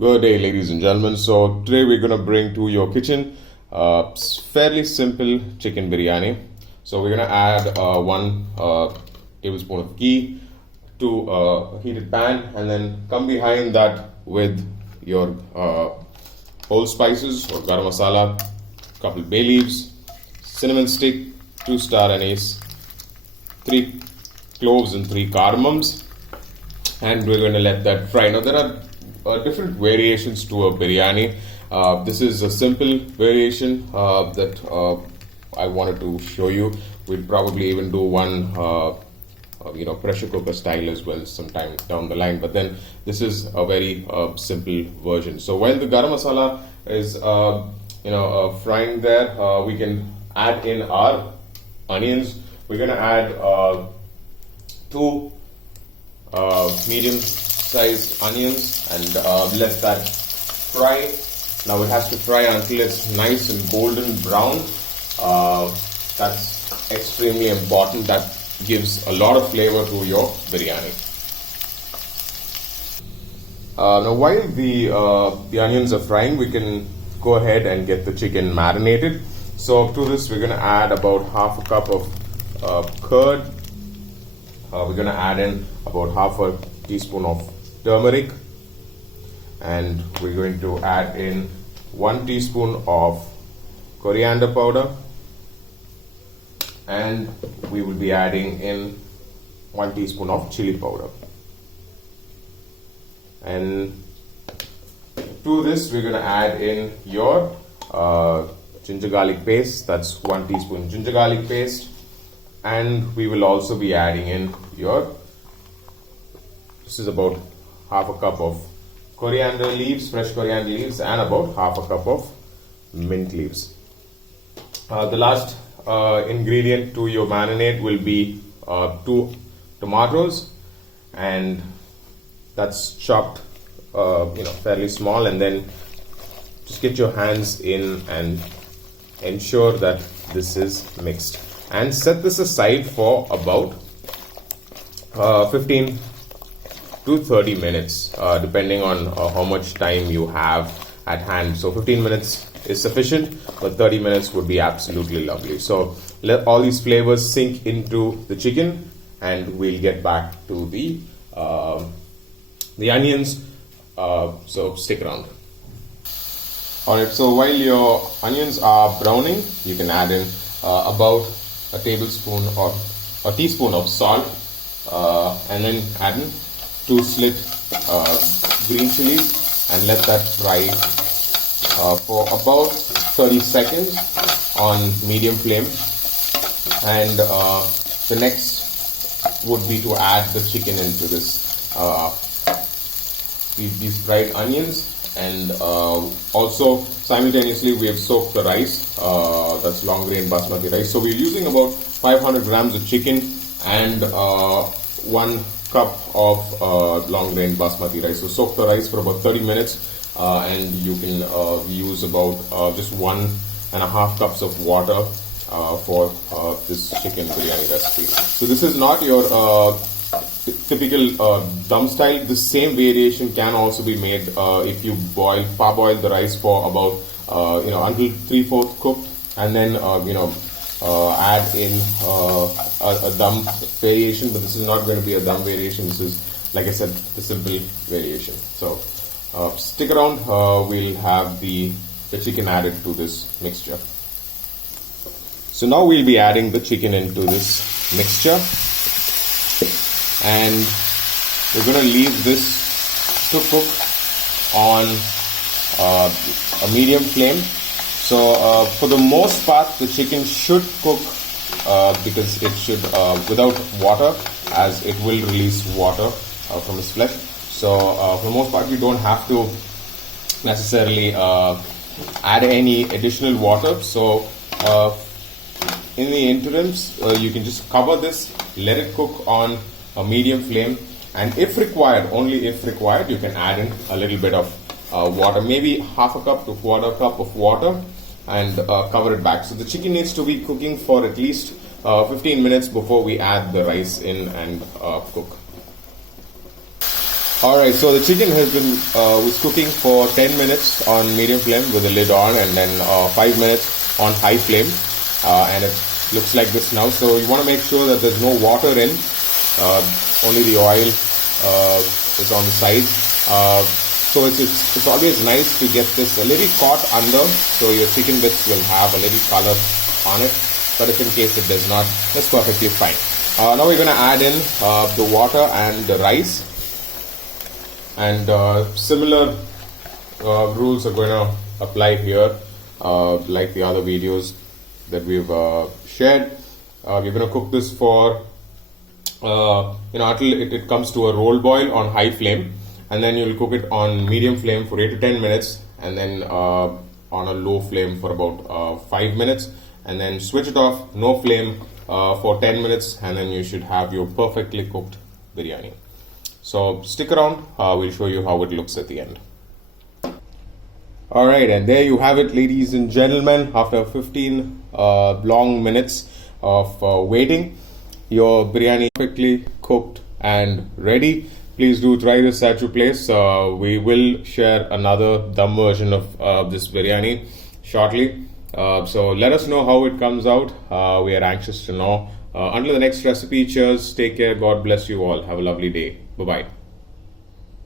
Good day, ladies and gentlemen. So today we're going to bring to your kitchen fairly simple chicken biryani. So we're going to add one tablespoon of ghee to a heated pan, and then come behind that with your whole spices or garam masala, couple bay leaves, cinnamon stick, 2 star anise, 3 cloves and 3 cardamoms, and we're going to let that fry. Now there are different variations to a biryani. This is a simple variation that I wanted to show you. We'd probably even do one pressure cooker style as well sometime down the line, but then this is a very simple version. So while the garam masala is frying there, we can add in our onions. We're going to add 2 medium sized onions and let that fry. Now it has to fry until it's nice and golden brown. That's extremely important. That gives a lot of flavor to your biryani. Now while the onions are frying, we can go ahead and get the chicken marinated. So to this we're going to add about half a cup of curd. We're going to add in about half a teaspoon of turmeric, and we're going to add in 1 teaspoon of coriander powder, and we will be adding in 1 teaspoon of chili powder. And to this we're going to add in your ginger garlic paste. That's 1 teaspoon ginger garlic paste, and we will also be adding in this is about half a cup of coriander leaves, fresh coriander leaves, and about half a cup of mint leaves. The last ingredient to your marinade will be 2 tomatoes, and that's chopped fairly small, and then just get your hands in and ensure that this is mixed, and set this aside for about 15 to 30 minutes depending on how much time you have at hand. So 15 minutes is sufficient, but 30 minutes would be absolutely lovely. So let all these flavors sink into the chicken, and we'll get back to the onions, so stick around. Alright, so while your onions are browning, you can add in about a tablespoon or a teaspoon of salt, and then add in 2 slit green chilies, and let that fry for about 30 seconds on medium flame. And the next would be to add the chicken into this these fried onions, and also simultaneously we have soaked the rice. That's long grain basmati rice. So we're using about 500 grams of chicken and 1 cup of long grain basmati rice. So soak the rice for about 30 minutes, and you can use about just 1.5 cups of water for this chicken biryani recipe. So this is not your typical dum style. The same variation can also be made if you parboil the rice for about until 3/4 cooked, and then add in a dum variation, but this is not going to be a dum variation. This is, like I said, the simple variation. So stick around. We'll have the chicken added to this mixture. So now we'll be adding the chicken into this mixture, and we're going to leave this to cook on a medium flame. So for the most part, the chicken should cook because it should without water, as it will release water from its flesh. So for the most part, you don't have to necessarily add any additional water. So in the interims, you can just cover this, let it cook on a medium flame, and if required, only if required, you can add in a little bit of water, maybe half a cup to 1/4 cup of water, and cover it back. So the chicken needs to be cooking for at least 15 minutes before we add the rice in and cook. Alright, so the chicken has been was cooking for 10 minutes on medium flame with the lid on, and then 5 minutes on high flame, and it looks like this now. So you want to make sure that there's no water in, only the oil is on the side. So it's always nice to get this a little caught under, so your chicken bits will have a little color on it. But if in case it does not, that's perfectly fine. Now we're going to add in the water and the rice. And similar rules are going to apply here, like the other videos that we've shared. We're going to cook this for until it comes to a roll boil on high flame, and then you'll cook it on medium flame for 8 to 10 minutes, and then on a low flame for about 5 minutes, and then switch it off, no flame for 10 minutes, and then you should have your perfectly cooked biryani. So stick around, we'll show you how it looks at the end. Alright, and there you have it, ladies and gentlemen. After 15 long minutes of waiting, your biryani perfectly cooked and ready. Please do try this at your place. We will share another dum version of this biryani shortly. So let us know how it comes out. We are anxious to know. Until the next recipe, cheers, take care, God bless you all. Have a lovely day. Bye-bye.